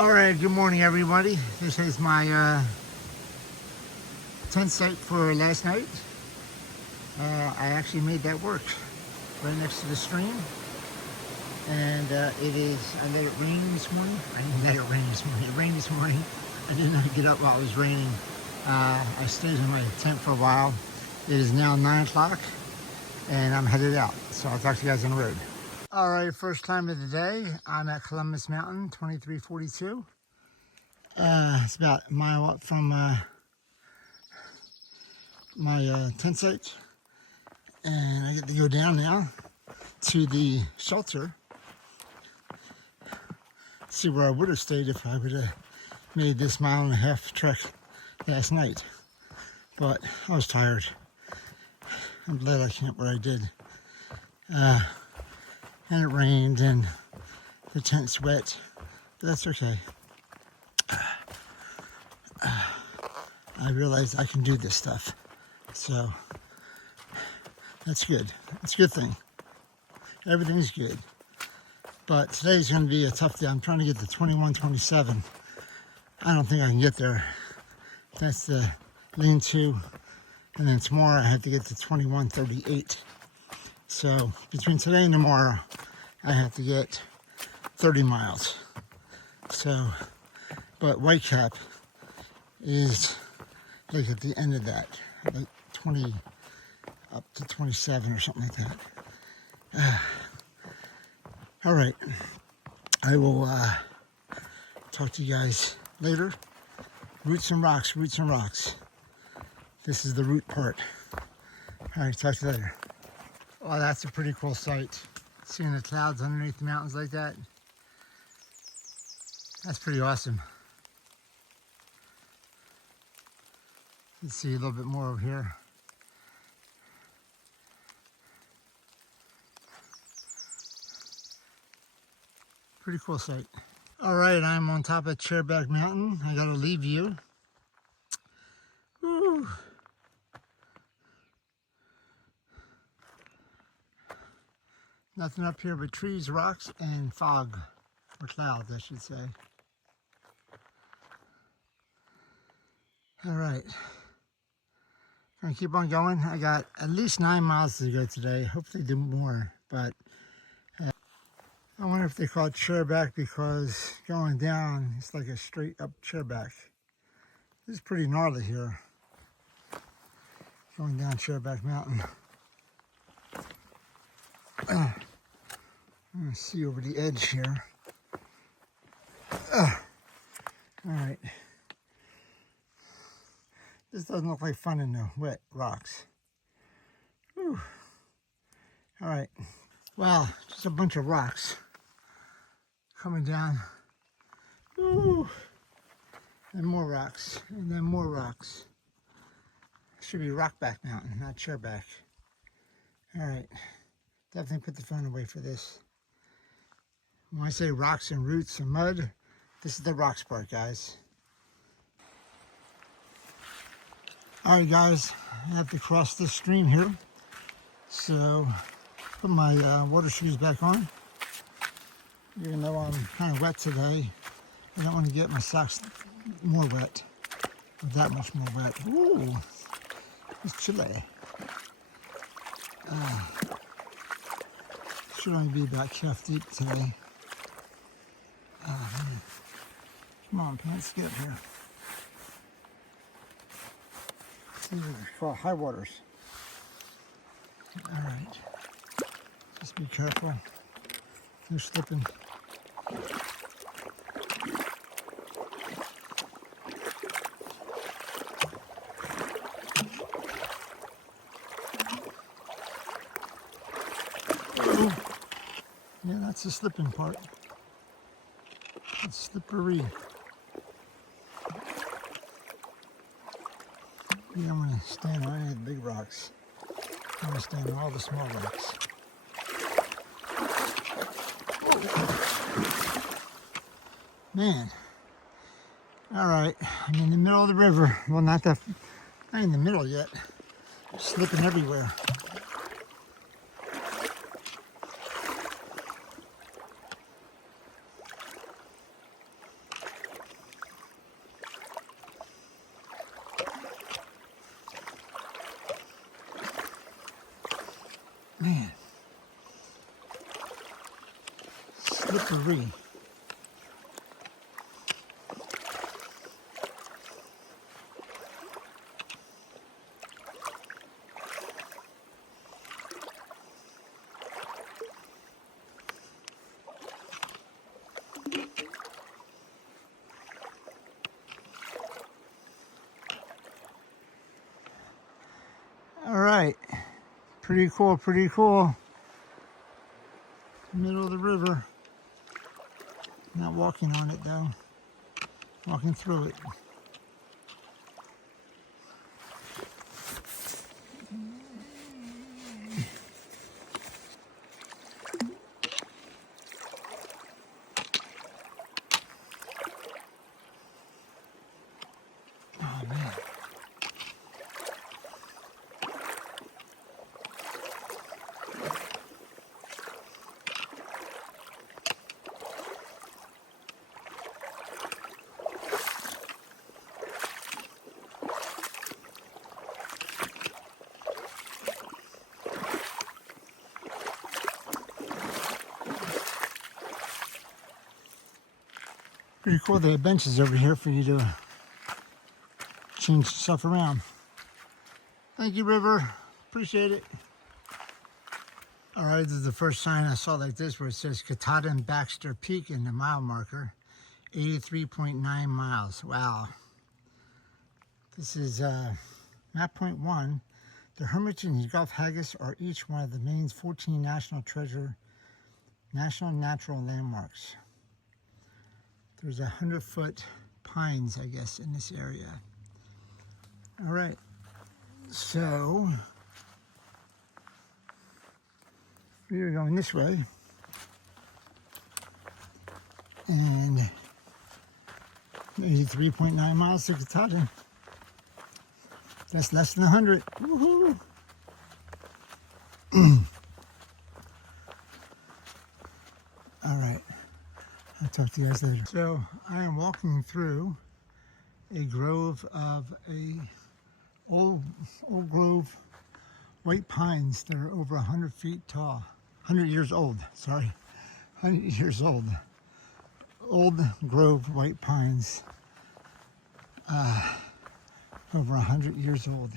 Alright, good morning everybody. This is my tent site for last night. I actually made that work right next to the stream. And I let it rain this morning. I didn't let it rain this morning. It rained this morning. I did not get up while it was raining. I stayed in my tent for a while. It is now 9 o'clock and I'm headed out. So I'll talk to you guys on the road. Alright, first time of the day. I'm at Columbus Mountain, 2342. It's about a mile up from my tent site. And I get to go down now to the shelter. See where I would have stayed if I would have made this 1.5 mile trek last night. But I was tired. I'm glad I camped where I did. And it rained and the tent's wet, but that's okay. I realized I can do this stuff, so that's good. It's a good thing. Everything's good. But today's going to be a tough day. I'm trying to get to 2127. I don't think I can get there. That's the lean-to. And then tomorrow I have to get to 2138. So between today and tomorrow, I have to get 30 miles. So, but Whitecap is like at the end of that, like 20 up to 27 or something like that. All right, I will talk to you guys later. Roots and rocks, roots and rocks. This is the root part. All right, talk to you later. Oh, that's a pretty cool sight. Seeing the clouds underneath the mountains like that. That's pretty awesome. You can see a little bit more over here. Pretty cool sight. All right, I'm on top of Chairback Mountain. I got a lee view. Woo. Nothing up here but trees, rocks, and fog, or clouds, I should say. All right, gonna keep on going. I got at least 9 miles to go today. Hopefully do more, but I wonder if they call it Chairback because going down, it's like a straight up Chairback. This is pretty gnarly here, going down Chairback Mountain. I'm gonna see over the edge here. All right. This doesn't look like fun in the wet rocks. Whew. All right. Wow, just a bunch of rocks coming down. Woo. And more rocks, and then more rocks. Should be Rockback Mountain, not Chairback. All right. Definitely put the phone away for this. When I say rocks and roots and mud, this is the rocks part, guys. All right, guys, I have to cross this stream here. So, put my water shoes back on. Even though I'm kind of wet today, I don't want to get my socks more wet, or that much more wet. Ooh, it's chilly. Should only be about calf deep today. Man. Come on, pants, get up here. These are for high waters. All right. Just be careful. You're slipping. Oh. Yeah, that's the slipping part. It's slippery. Yeah, I'm going to stand on any of the big rocks. I'm going to stand on all the small rocks. Man. All right, I'm in the middle of the river. Well, not in the middle yet. Slipping everywhere. Man. Slippery. All right, pretty cool, pretty cool. Middle of the river. Not walking on it though, walking through it. Oh man. Pretty cool, they have benches over here for you to change stuff around. Thank you, River. Appreciate it. All right, this is the first sign I saw like this where it says Katahdin Baxter Peak in the mile marker, 83.9 miles. Wow. This is map point 1. The Hermitage and Gulf Haggis are each one of the Maine's 14 national natural landmarks. There's 100-foot pines, I guess, in this area. All right, so we are going this way, and 83.9 miles to Katahdin. That's less than 100. Woohoo! All right. I'll talk to you guys later. So I am walking through a grove of old grove white pines that are over 100 feet tall. 100 years old, sorry. 100 years old. Old grove white pines. Over 100 years old.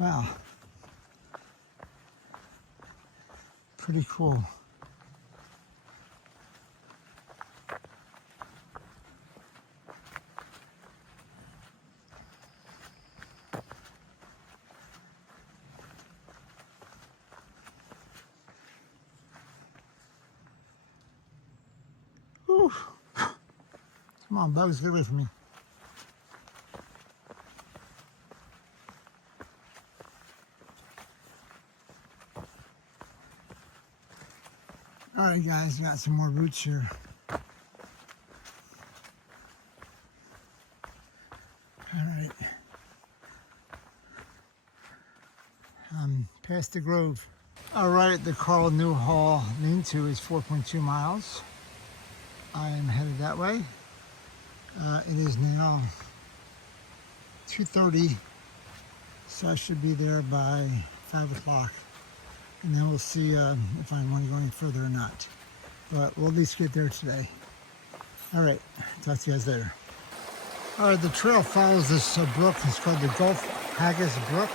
Wow. Pretty cool. Whew. Come on, bugs, get away from me. All right, guys, got some more roots here. All right. Past the grove. All right, the Carl Newhall lean-to is 4.2 miles. I am headed that way. It is now 2:30, so I should be there by 5 o'clock. And then we'll see if I want to go any further or not. But we'll at least get there today. All right, talk to you guys later. All right, the trail follows this brook. It's called the Gulf Haggis Brook.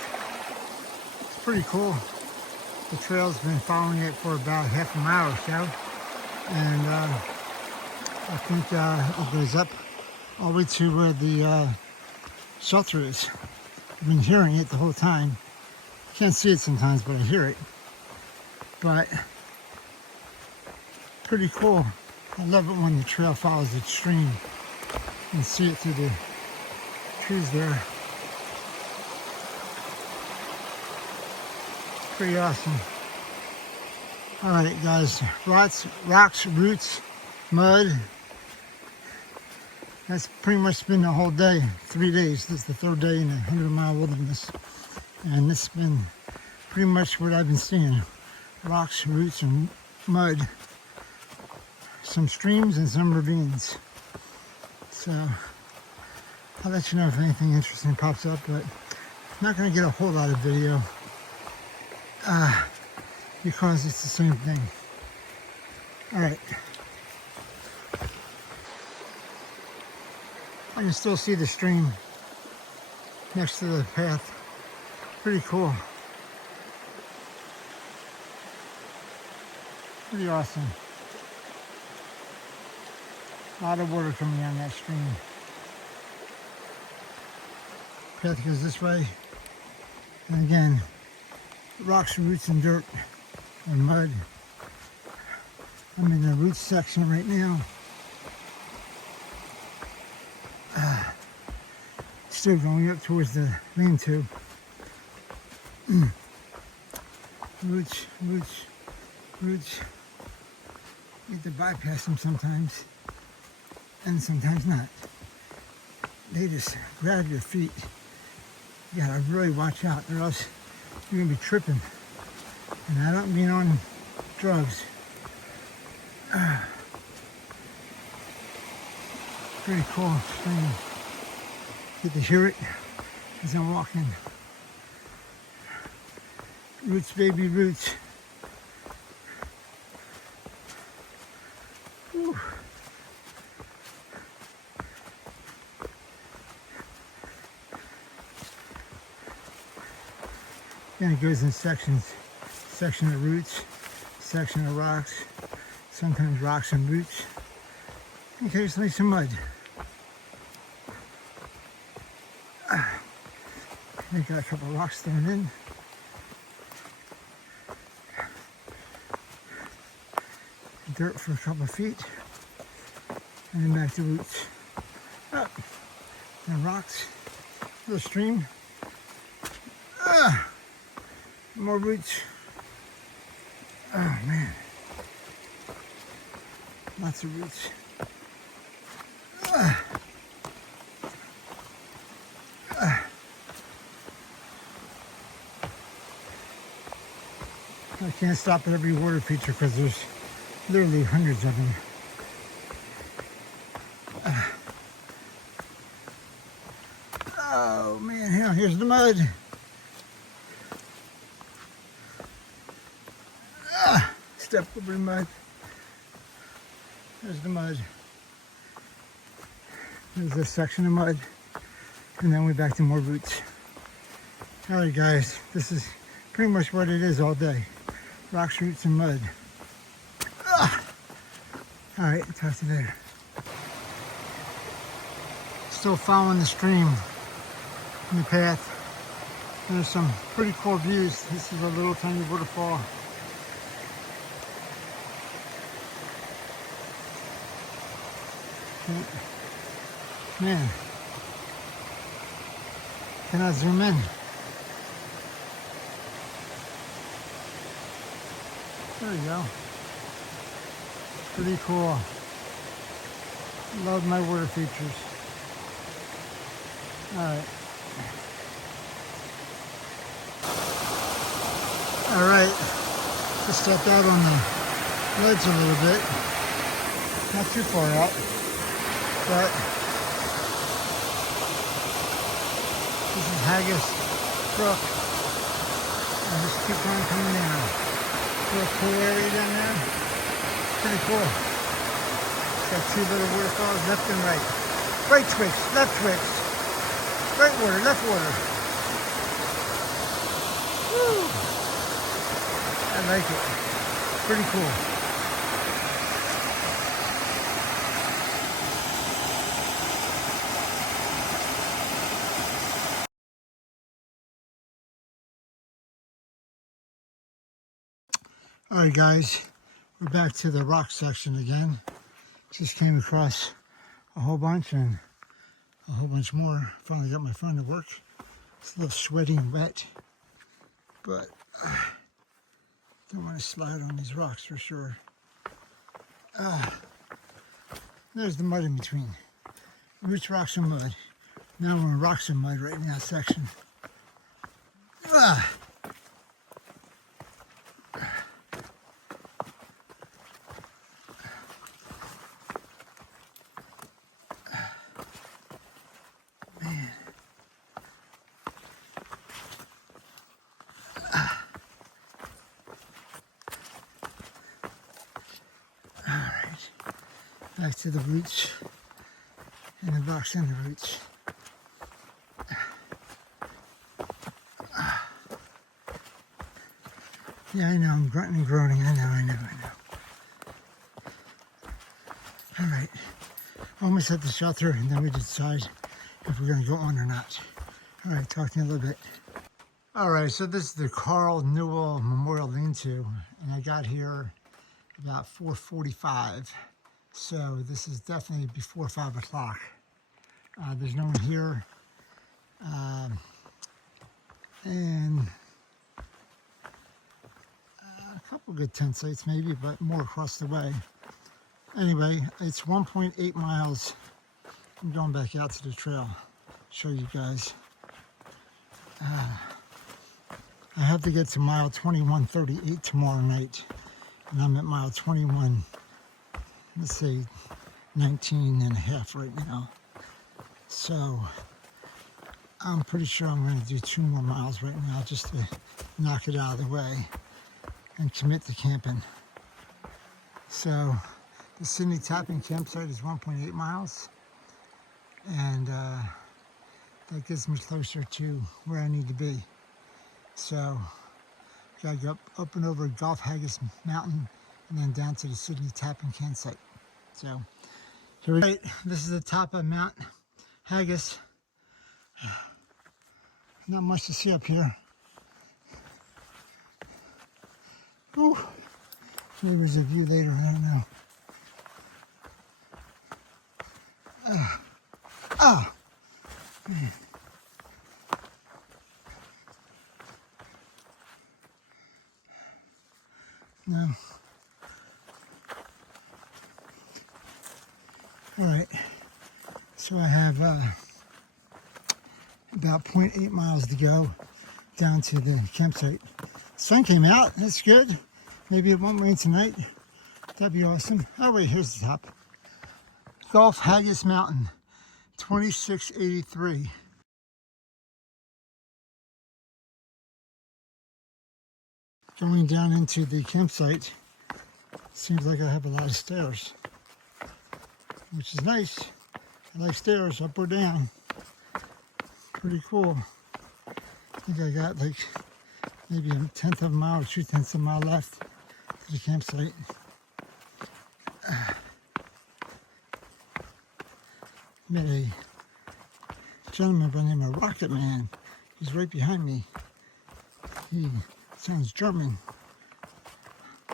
It's pretty cool. The trail's been following it for about half a mile or so. And I think it goes up all the way to where the shelter is. I've been hearing it the whole time. Can't see it sometimes, but I hear it. But pretty cool. I love it when the trail follows the stream. You can see it through the trees there. Pretty awesome. All right, guys. Rocks, roots, mud. That's pretty much been the whole day. 3 days. This is the third day in a 100-mile wilderness. And this has been pretty much what I've been seeing. Rocks, roots, and mud. Some streams and some ravines. So I'll let you know if anything interesting pops up, but I'm not going to get a whole lot of video. because it's the same thing. All right. I can still see the stream next to the path. Pretty cool. Pretty awesome. A lot of water coming down that stream. Path goes this way. And again, rocks, roots, and dirt, or mud. I'm in the roots section right now. Still going up towards the lean-to. Roots, roots, roots. You have to bypass them sometimes, and sometimes not. They just grab your feet. You gotta really watch out, or else you're gonna be tripping. And I don't mean on drugs. Pretty cool stream. Get to hear it as I'm walking. Roots, baby, roots. Whew. And it goes in sections. Section of roots, section of rocks, sometimes rocks and roots, and occasionally some mud. I got a couple of rocks thrown in. Dirt for a couple of feet, and then back to roots. Up, and rocks, little stream. More roots. Oh man, lots of roots. I can't stop at every water feature because there's literally hundreds of them. Oh man, here's the mud. Step over the mud. There's the mud. There's a section of mud. And then we're back to more roots. Alright guys, this is pretty much what it is all day. Rocks, roots, and mud. Alright, talk to you later. Still following the stream in the path. There's some pretty cool views. This is a little tiny waterfall. Man, can I zoom in? There you go. Pretty cool. Love my water features. Alright. Alright. Just stepped out on the ledge a little bit. Not too far out. But this is Haggis Brook. And just keep on coming down. Real cool area down there. Pretty cool. Got two little waterfalls left and right. Right twix, left twix. Right water, left water. Woo! I like it. Pretty cool. Alright guys, we're back to the rock section again. Just came across a whole bunch and a whole bunch more. Finally got my phone to work. It's a little sweaty and wet, but don't want to slide on these rocks for sure. There's the mud in between. Roots, rocks, and mud. Now we're in rocks and mud right in that section. back to the roots and the box and the roots. Yeah, I know, I'm grunting and groaning. I know. All right, almost at the shelter, and then we decide if we're going to go on or not. All right, talk to you in a little bit. All right, so this is the Carl Newell Memorial Lean-To, and I got here about 4:45. So this is definitely before 5 o'clock. There's no one here, and a couple good tent sites maybe, but more across the way. Anyway, it's 1.8 miles. I'm going back out to the trail, show you guys. I have to get to mile 2138 tomorrow night, and I'm at mile 21, let's say 19 and a half right now. So I'm pretty sure I'm going to do 2 more miles right now just to knock it out of the way and commit to camping. So the Sidney Tappan campsite is 1.8 miles, and that gets me closer to where I need to be. So gotta go up and over Gulf Haggis Mountain and then down to the Sidney Tappan campsite. So here we go. This is the top of Mount Haggis. Not much to see up here. Ooh. Maybe there's a view later, I don't know. No. All right. So I have about 0.8 miles to go down to the campsite. Sun came out. That's good. Maybe it won't rain tonight. That'd be awesome. Oh wait, here's the top. Gulf Haggis Mountain, 2683. Going down into the campsite, seems like I have a lot of stairs, which is nice. I like stairs, up or down. Pretty cool. I think I got like maybe 1/10 of a mile or 2/10 of a mile left to the campsite. Met a gentleman by the name of Rocket Man. He's right behind me. He sounds German.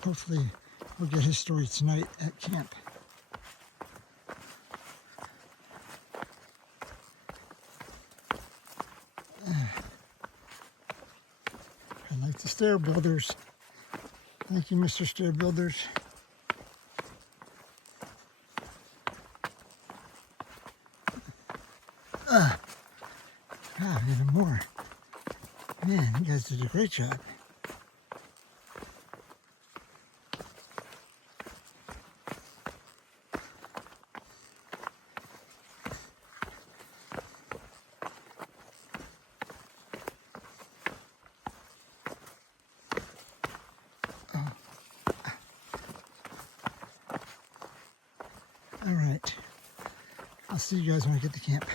Hopefully we'll get his story tonight at camp. I like the stair builders. Thank you, Mr. Stair Builders. God, even more. Man, you guys did a great job. All right. I'll see you guys when I get to camp.